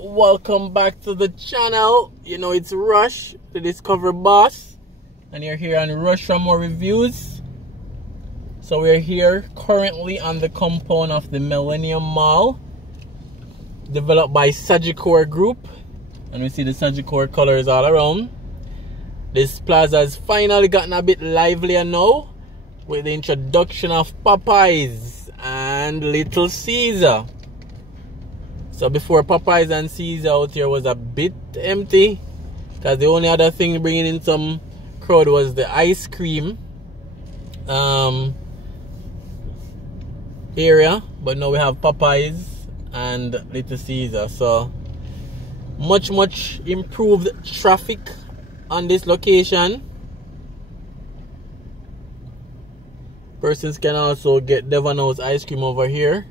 Welcome back to the channel. You know it's Rush, the Discover Boss, and you're here on Rush for more reviews. So we're here currently on the compound of the Millennium Mall, developed by Sagicor Group, and we see the Sagicor colors all around. This plaza has finally gotten a bit livelier now with the introduction of Popeyes and Little Caesar. So before Popeyes and Caesar out here was a bit empty, because the only other thing bringing in some crowd was the ice cream area. But now we have Popeyes and Little Caesar. So much improved traffic on this location. Persons can also get Devon ice cream over here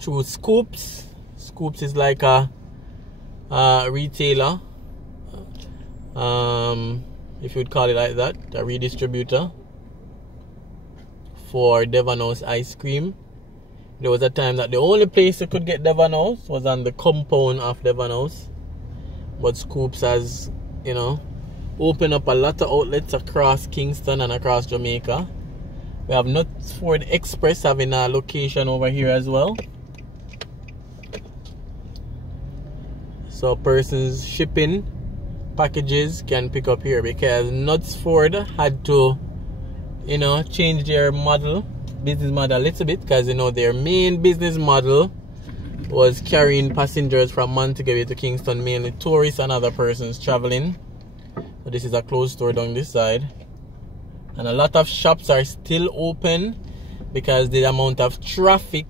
through Scoops. Scoops is like a retailer, if you would call it like that, a redistributor for Devon ice cream. There was a time that the only place you could get Devon was on the compound of Devon, but Scoops has, you know, opened up a lot of outlets across Kingston and across Jamaica. We have Knutsford Express having a location over here as well. So persons shipping packages can pick up here, because Knutsford had to, you know, change their business model a little bit, because, you know, their main business model was carrying passengers from Montego to Kingston, mainly tourists and other persons traveling. So this is a closed store down this side, and a lot of shops are still open because the amount of traffic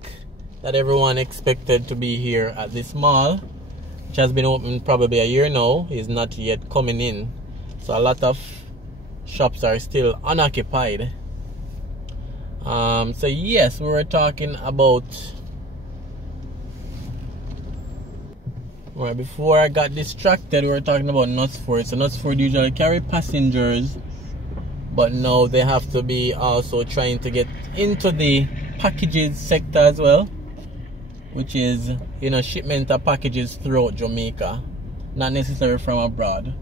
that everyone expected to be here at this mall, which has been open probably a year now, is not yet coming in. So a lot of shops are still unoccupied. So yes, we were talking about, well, before I got distracted, we were talking about Knutsford. So Knutsford usually carry passengers, but now they have to be also trying to get into the packages sector as well, which is, you know, shipment of packages throughout Jamaica, not necessarily from abroad.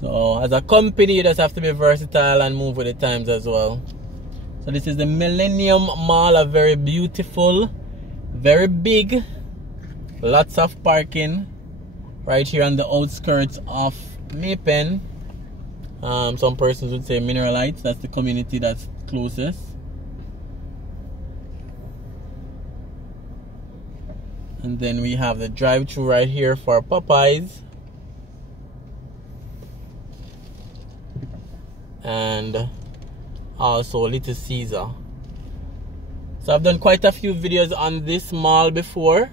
So as a company, you just have to be versatile and move with the times as well. So this is the Millennium Mall, a very beautiful, very big, lots of parking right here on the outskirts of Maypen. Some persons would say Mineral Heights, that's the community that's closest. And then we have the drive-thru right here for Popeyes. And also Little Caesar. So I've done quite a few videos on this mall before,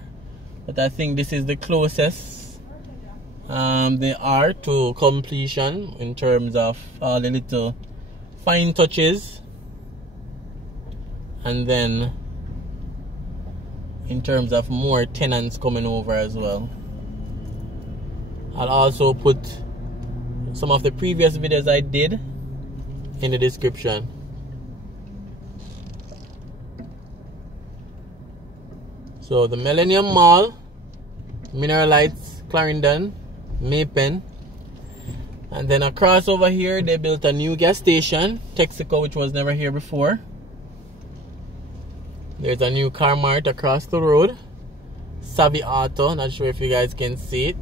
but I think this is the closest they are to completion in terms of all the little fine touches. And then in terms of more tenants coming over as well. I'll also put some of the previous videos I did in the description. So the Millennium Mall, Mineral Heights, Clarendon, Maypen, and then across over here they built a new gas station, Texaco, which was never here before. There's a new car mart across the road, Savvy Auto. Not sure if you guys can see it.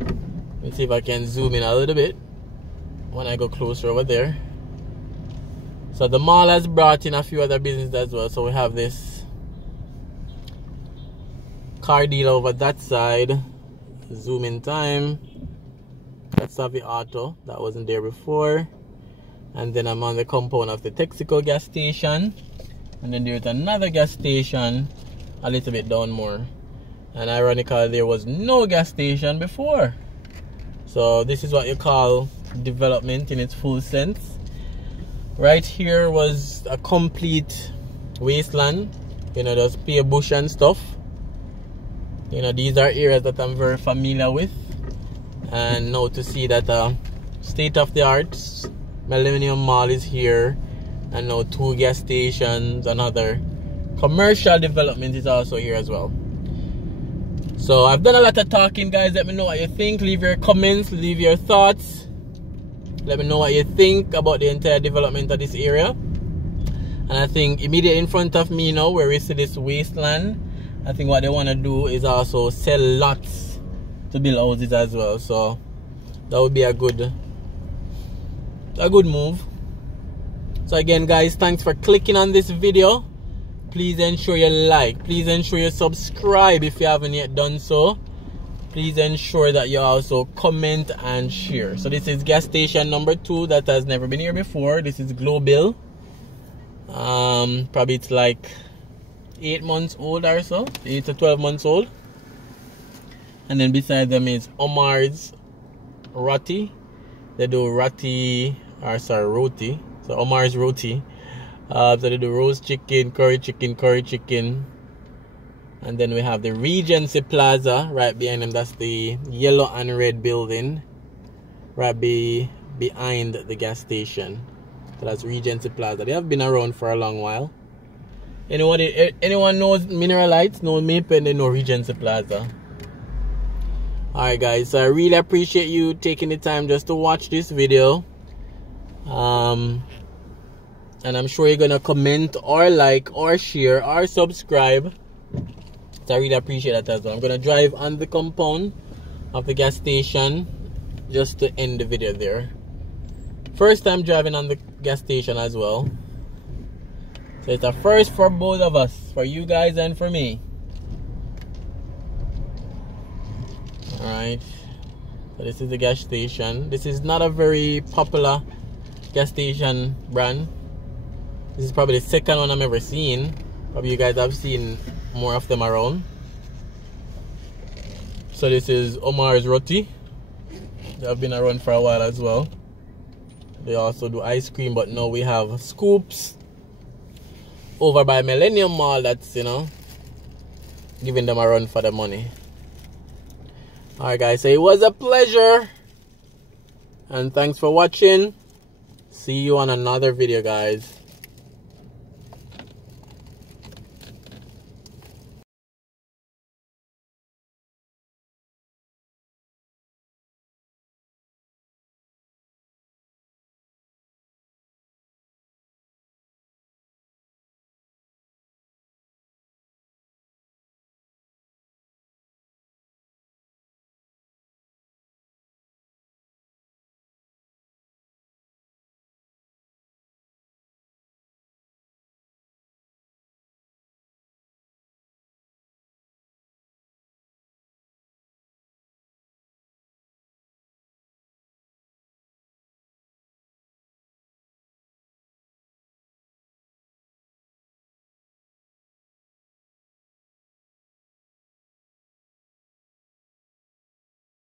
Let me see if I can zoom in a little bit when I go closer over there. So the mall has brought in a few other businesses as well. So we have this car dealer over that side. Zoom in time. That's Savvy Auto. That wasn't there before. And then I'm on the compound of the Texaco gas station. And then there's another gas station a little bit down more. And ironically, there was no gas station before. So this is what you call development in its full sense. Right here was a complete wasteland. You know, there's pear bush and stuff. You know, these are areas that I'm very familiar with. And now to see that state-of-the-art Millennium Mall is here, and now 2 gas stations, another commercial development is also here as well. So I've done a lot of talking, guys. Let me know what you think. Leave your comments, leave your thoughts. Let me know what you think about the entire development of this area. And I think immediately in front of me now, where we see this wasteland, I think what they want to do is also sell lots to build houses as well. So that would be a good move. So again, guys, thanks for clicking on this video. Please ensure you like, please ensure you subscribe if you haven't yet done so. Please ensure that you also comment and share. So this is gas station number 2 that has never been here before. This is Global. Probably it's like 8 months old or so, 8 to 12 months old. And then beside them is Omar's Roti. They do roti. So Omar's Roti. So they do roast chicken, curry chicken. And then we have the Regency Plaza right behind them. That's the yellow and red building right behind the gas station. So that's Regency Plaza. They have been around for a long while. Anyone knows Mineralites, know Maple, and they know Regency Plaza. Alright, guys, so I really appreciate you taking the time just to watch this video. And I'm sure you're gonna comment or like or share or subscribe. So I really appreciate that as well. I'm gonna drive on the compound of the gas station just to end the video there. First time driving on the gas station as well. So it's a first for both of us, for you guys and for me. Alright. So this is the gas station. This is not a very popular gas station brand. This is probably the second one I'm ever seen. Probably you guys have seen more of them around. So this is Omar's Roti. They have been around for a while as well. They also do ice cream, but now we have Scoops over by Millennium Mall. That's, you know, giving them a run for the money. Alright, guys, so it was a pleasure. And thanks for watching. See you on another video, guys.